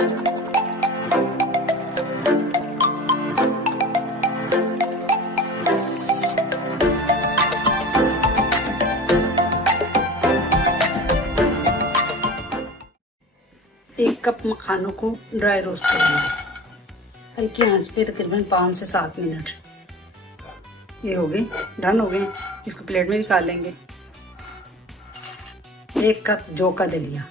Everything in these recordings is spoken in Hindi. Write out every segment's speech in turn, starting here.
एक कप मखानों को ड्राई रोस्ट करेंगे हल्की आंच पे तकरीबन 5 से 7 मिनट। ये हो गए, डन हो गए। इसको प्लेट में निकाल लेंगे। 1 कप जौ का दलिया,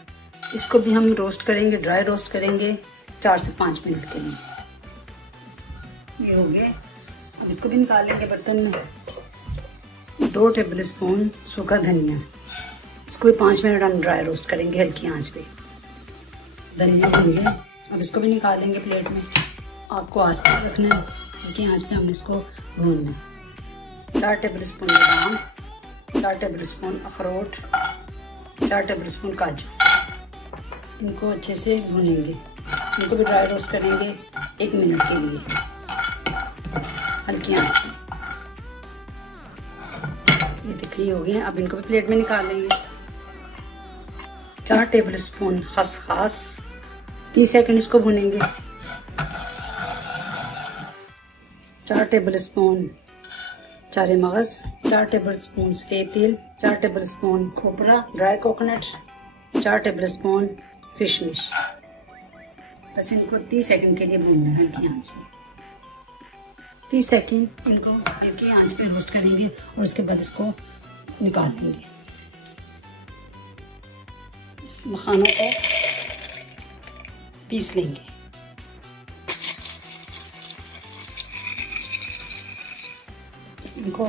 इसको भी हम रोस्ट करेंगे, ड्राई रोस्ट करेंगे 4 से 5 मिनट के लिए। ये हो गए, अब इसको भी निकाल लेंगे बर्तन में। 2 टेबल स्पून सूखा धनिया, इसको भी 5 मिनट हम ड्राई रोस्ट करेंगे हल्की आंच पे। धनिया भून गया, अब इसको भी निकाल लेंगे प्लेट में। आपको आस्ते रखना है, हल्की आंच पे हमने इसको भूनना है। 4 टेबल स्पून बादाम, 4 टेबल स्पून अखरोट, 4 टेबल स्पून काजू, इनको अच्छे से भूनेंगे। इनको भी ड्राई रोस्ट करेंगे 1 मिनट के लिए हल्की आंच में। ये देखिए हो गए, अब इनको भी प्लेट में निकाल लेंगे। 4 टेबल स्पून खसखस, 30 सेकंड इसको भूनेंगे। 4 टेबल स्पून चारे मगज, 4 टेबल स्पून सफेद तिल, 4 टेबल स्पून खोपरा ड्राई कोकोनट, 4 टेबल स्पून किशमिश। बस इनको 30 सेकंड के लिए भूनना है हल्की आंच पे। 30 सेकंड इनको हल्की आंच पे रोस्ट करेंगे और उसके बाद इसको निकाल देंगे। इस मखानों को पीस लेंगे। इनको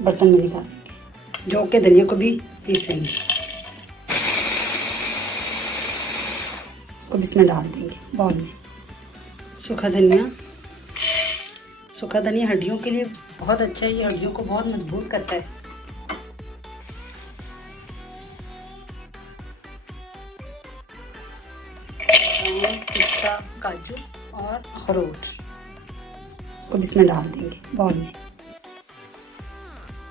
बर्तन में निकाल लेंगे। जौ के दलिया को भी पीस लेंगे, इसको भी इसमें डाल देंगे बाउल में। सूखा धनिया हड्डियों के लिए बहुत अच्छा है, ये हड्डियों को बहुत मजबूत करता है। पिस्ता, काजू और अखरोट, इसको भी इसमें डाल देंगे बाउल में।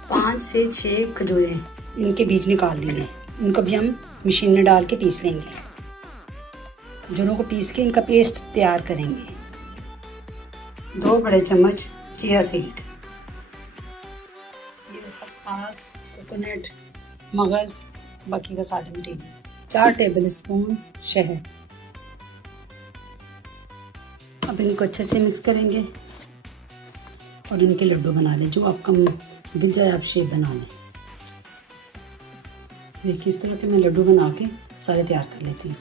5 से 6 खजूरें, इनके बीज निकाल दिए, इनको भी हम मशीन में डाल के पीस लेंगे। खजूरों को पीस के इनका पेस्ट तैयार करेंगे। 2 बड़े चम्मच चिया सीड, ये खसखस, कोकोनट, मगज, बाकी का सारे मटेरियल। 4 टेबल स्पून शहद। अब इनको अच्छे से मिक्स करेंगे और इनके लड्डू बना लें, जो आपका दिल चाहे आप शेप बना लें। देखिए इस तरह के मैं लड्डू बना के सारे तैयार कर लेती हूँ।